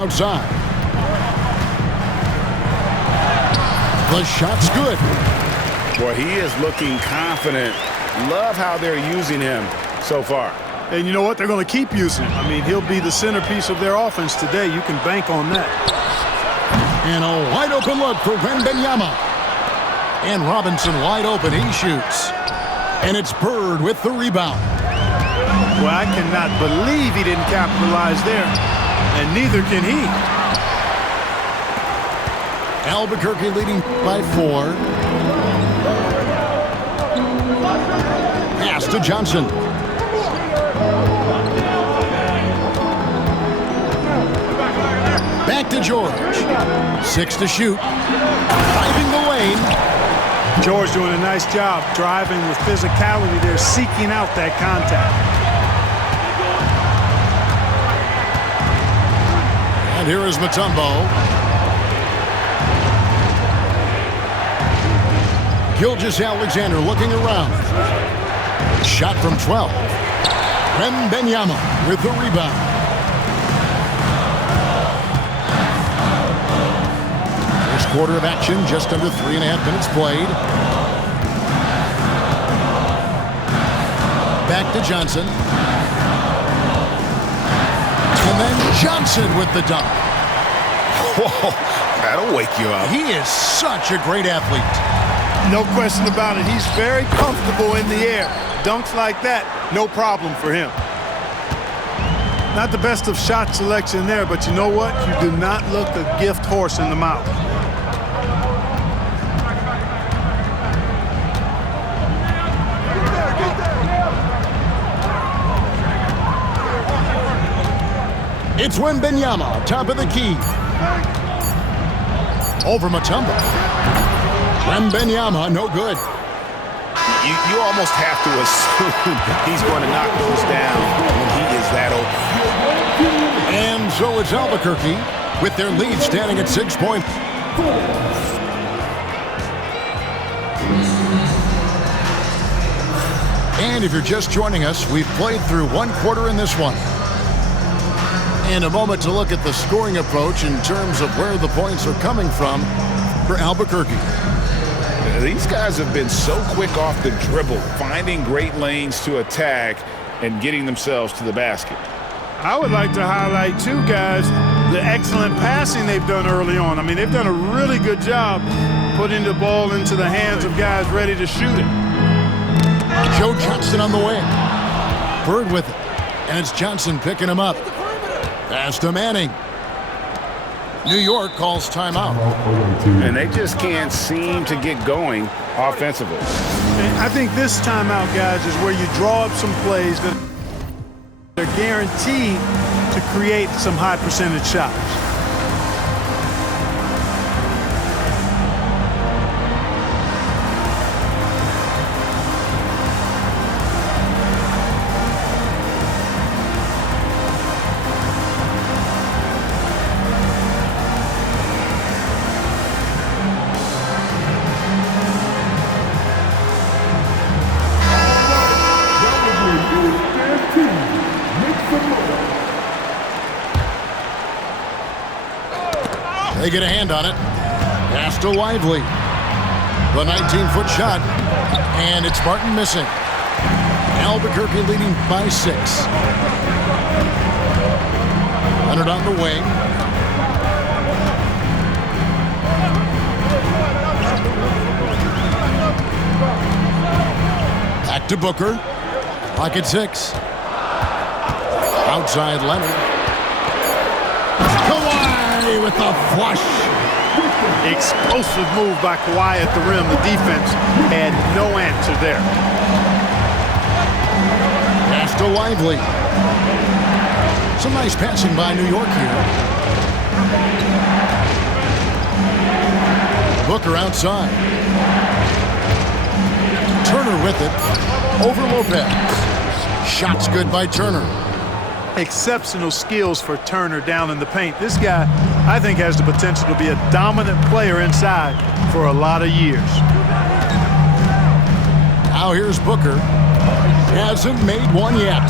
outside. The shot's good. Boy, he is looking confident. Love how they're using him so far. And you know what? They're going to keep using him. I mean, he'll be the centerpiece of their offense today. You can bank on that. And a wide open look for Wembanyama. And Robinson wide open. He shoots. And it's Bird with the rebound. Well, I cannot believe he didn't capitalize there. And neither can he. Albuquerque leading by 4. Pass to Johnson. Back to George. 6 to shoot. Driving the lane. George doing a nice job driving with physicality there, seeking out that contact. And here is Mutombo. Gilgeous-Alexander looking around. Shot from 12. Wembanyama with the rebound. First quarter of action, just under 3.5 minutes played. Back to Johnson. And then Johnson with the dunk. Whoa, that'll wake you up. He is such a great athlete. No question about it. He's very comfortable in the air. Dunks like that, no problem for him. Not the best of shot selection there, but you know what? You do not look a gift horse in the mouth. It's Wembanyama, top of the key. Over Mutombo. Wembanyama, no good. You almost have to assume he's going to knock those down when he is that open. And so it's Albuquerque with their lead standing at 6 points. And if you're just joining us, we've played through 1 quarter in this one. And a moment to look at the scoring approach in terms of where the points are coming from for Albuquerque. These guys have been so quick off the dribble, finding great lanes to attack and getting themselves to the basket. I would like to highlight, too, guys, the excellent passing they've done early on. I mean, they've done a really good job putting the ball into the hands of guys ready to shoot it. Joe Johnson on the wing. Bird with it. And it's Johnson picking him up. Pass to Manning. New York calls timeout. And they just can't seem to get going offensively. And I think this timeout, guys, is where you draw up some plays that are guaranteed to create some high percentage shots. They get a hand on it. Pass to Lively. The 19-foot shot. And it's Martin missing. Albuquerque leading by 6. Leonard on the wing. Back to Booker. Clock at 6. Outside Leonard. Kawhi with the flush. Explosive move by Kawhi at the rim. The defense had no answer there. Pass to Lively. Some nice passing by New York here. Booker outside. Turner with it. Over Lopez. Shots good by Turner. Exceptional skills for Turner down in the paint. This guy, I think, has the potential to be a dominant player inside for a lot of years. Now here's Booker. Hasn't made one yet.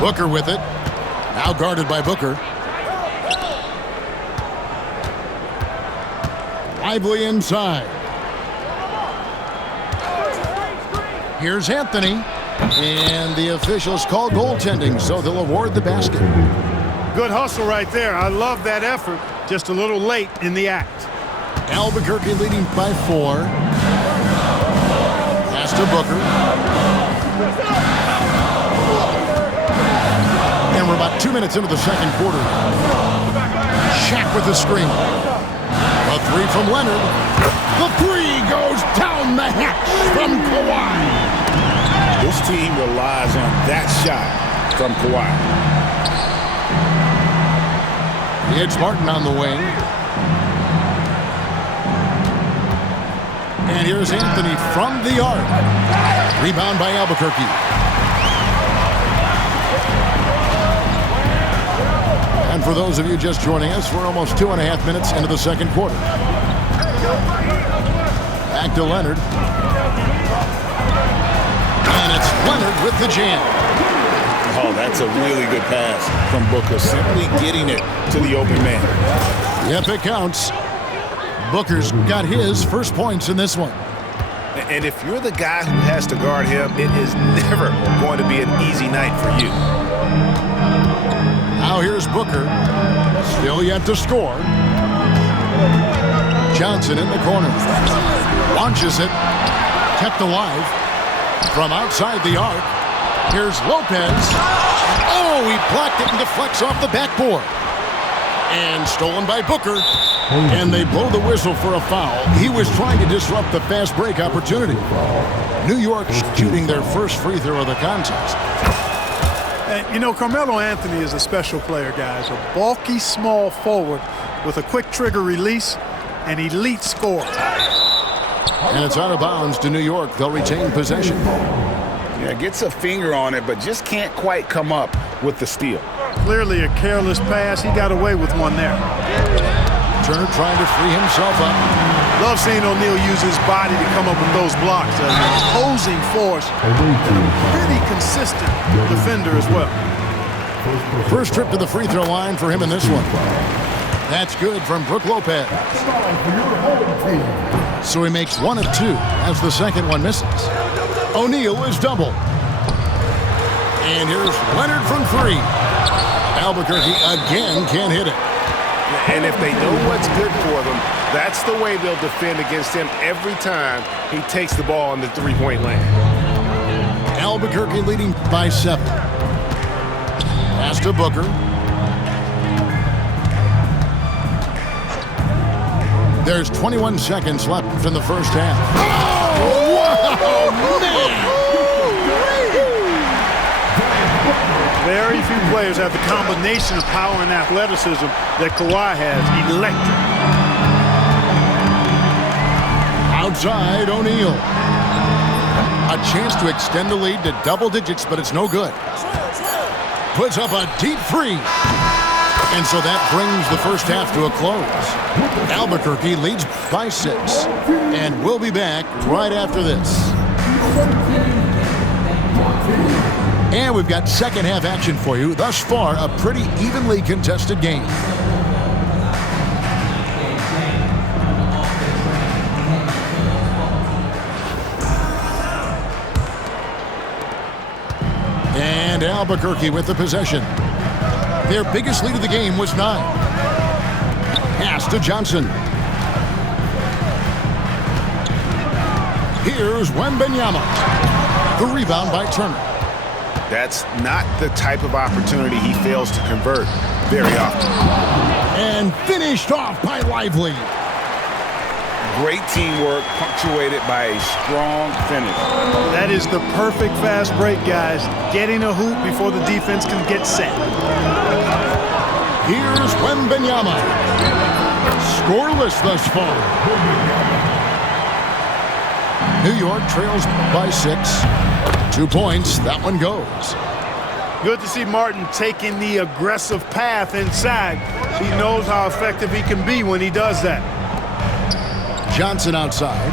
Booker with it. Now guarded by Booker. lively inside. Here's Anthony. And the officials call goaltending, so they'll award the basket. Good hustle right there. I love that effort. Just a little late in the act. Albuquerque leading by 4. Pass to Booker. And we're about 2 minutes into the second quarter. Shaq with the screen. A 3 from Leonard. The 3 goes down the hatch from Kawhi. This team relies on that shot from Kawhi. It's Martin on the wing. And here's Anthony from the arc. Rebound by Albuquerque. And for those of you just joining us, we're almost 2.5 minutes into the second quarter. Back to Leonard. And it's Leonard with the jam. Oh, that's a really good pass from Booker. Simply getting it to the open man. Yep, it counts. Booker's got his first points in this one. And if you're the guy who has to guard him, it is never going to be an easy night for you. Now here's Booker. Still yet to score. Johnson in the corner. Launches it. Kept alive. From outside the arc, here's Lopez. Oh, he blocked it and deflects off the backboard. And stolen by Booker. And they blow the whistle for a foul. He was trying to disrupt the fast break opportunity. New York shooting their first free throw of the contest. And, you know, Carmelo Anthony is a special player, guys. A bulky, small forward with a quick trigger release, an elite scorer. And it's out of bounds to New York. They'll retain possession. Yeah, gets a finger on it, but just can't quite come up with the steal. Clearly a careless pass. He got away with one there. Turner trying to free himself up. Love seeing O'Neal use his body to come up with those blocks. An opposing force. And a pretty consistent defender as well. First trip to the free throw line for him in this one. That's good from Brook Lopez. So he makes 1 of 2 as the second one misses. O'Neal is double. And here's Leonard from 3. Albuquerque again can't hit it. And if they know what's good for them, that's the way they'll defend against him every time he takes the ball in the three-point lane. Albuquerque leading by 7. Pass to Booker. There's 21 seconds left in the first half. Oh, wow, man! Very few players have the combination of power and athleticism that Kawhi has. Electric. Outside, O'Neal. A chance to extend the lead to double digits, but it's no good. Puts up a deep 3. And so that brings the first half to a close. Albuquerque leads by 6. And we'll be back right after this. And we've got second half action for you. Thus far, a pretty evenly contested game. And Albuquerque with the possession. Their biggest lead of the game was 9. Pass to Johnson. Here's Wembanyama. The rebound by Turner. That's not the type of opportunity he fails to convert very often. And finished off by Lively. Great teamwork punctuated by a strong finish. That is the perfect fast break, guys. Getting a hoop before the defense can get set. Here's Wembanyama. Scoreless thus far. New York trails by 6. 2 points. That one goes. Good to see Martin taking the aggressive path inside. He knows how effective he can be when he does that. Johnson outside.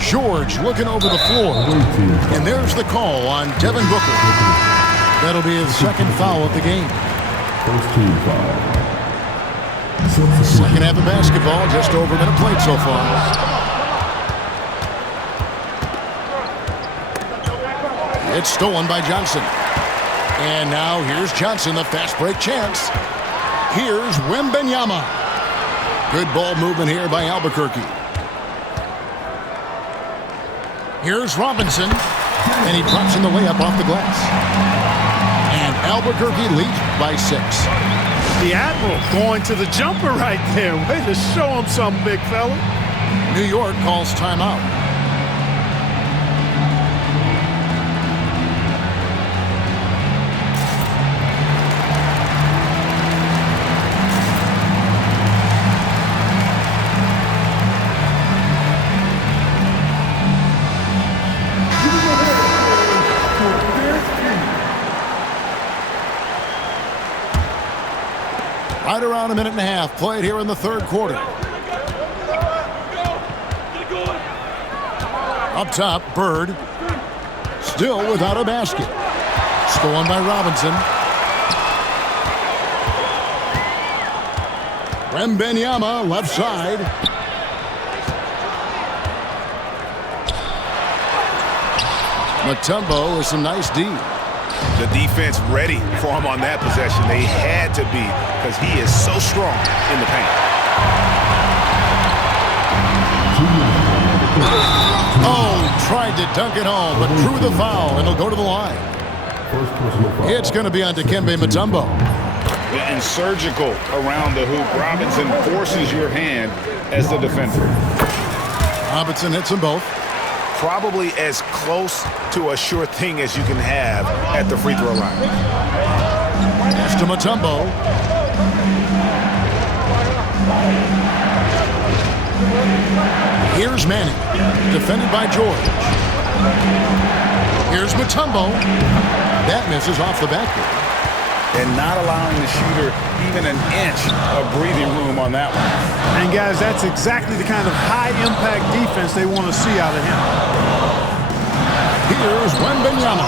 George looking over the floor. And there's the call on Devin Booker. That'll be his second foul of the game. First team foul. Second half of basketball, just over a minute played so far. It's stolen by Johnson. And now here's Johnson, the fast break chance. Here's Wembanyama. Good ball movement here by Albuquerque. Here's Robinson. And he drops in the layup off the glass. And Albuquerque leads by 6. The Admiral going to the jumper right there. Way to show him something, big fella. New York calls timeout. Right around a minute and a half played here in the third quarter. Up top, Bird. Still without a basket. Stolen by Robinson. Wembanyama, left side. Mutombo with some nice D. The defense ready for him on that possession. They had to be because he is so strong in the paint. Oh, tried to dunk it home, but drew the foul, and he'll go to the line. It's going to be on Dikembe Mutombo. And surgical around the hoop. Robinson forces your hand as the defender. Robinson hits them both. Probably as close to a sure thing as you can have at the free throw line. Pass to Mutombo. Here's Manning, defended by George. Here's Mutombo. That misses off the backboard. And not allowing the shooter even an inch of breathing room on that one. And guys, that's exactly the kind of high-impact defense they want to see out of him. Here's Wembanyama.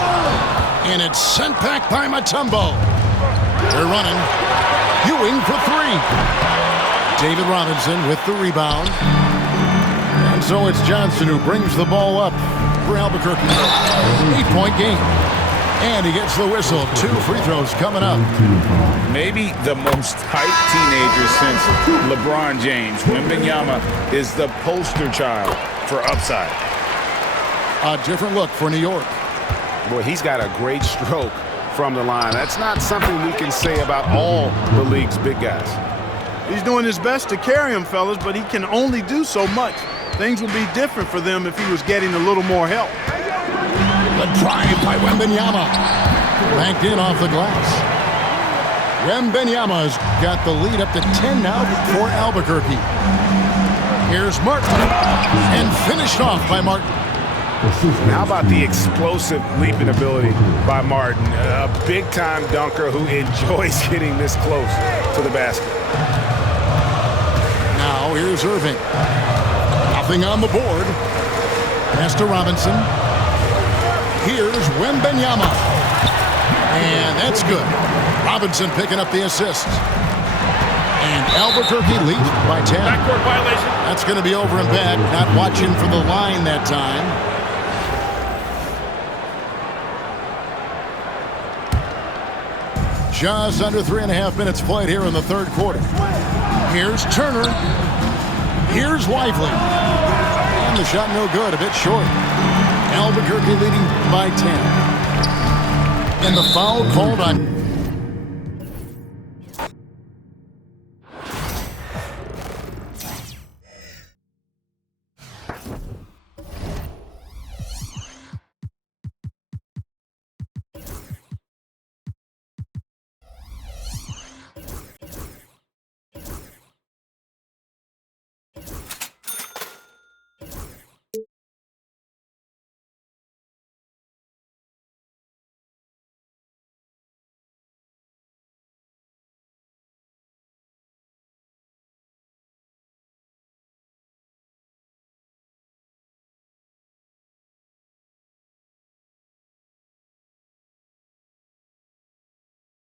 And it's sent back by Mutombo. They're running. Ewing for 3. David Robinson with the rebound. And so it's Johnson who brings the ball up for Albuquerque. 8-point game. And he gets the whistle. 2 free throws coming up. Maybe the most hyped teenager since LeBron James. Wembanyama is the poster child for upside. A different look for New York. Boy, he's got a great stroke from the line. That's not something we can say about all the league's big guys. He's doing his best to carry him, fellas, but he can only do so much. Things would be different for them if he was getting a little more help. The drive by Wembanyama. Banked in off the glass. Wembanyama's got the lead up to 10 now for Albuquerque. Here's Martin. And finished off by Martin. How about the explosive leaping ability by Martin? A big-time dunker who enjoys getting this close to the basket. Now here's Irving. Nothing on the board. Pass to Robinson. Here's Wembanyama. And that's good. Robinson picking up the assist. And Albuquerque leads by 10. Backcourt violation. That's going to be over and back. Not watching for the line that time. Just under 3.5 minutes played here in the third quarter. Here's Turner. Here's Lively. And the shot no good, a bit short. Albuquerque leading by 10. And the foul called on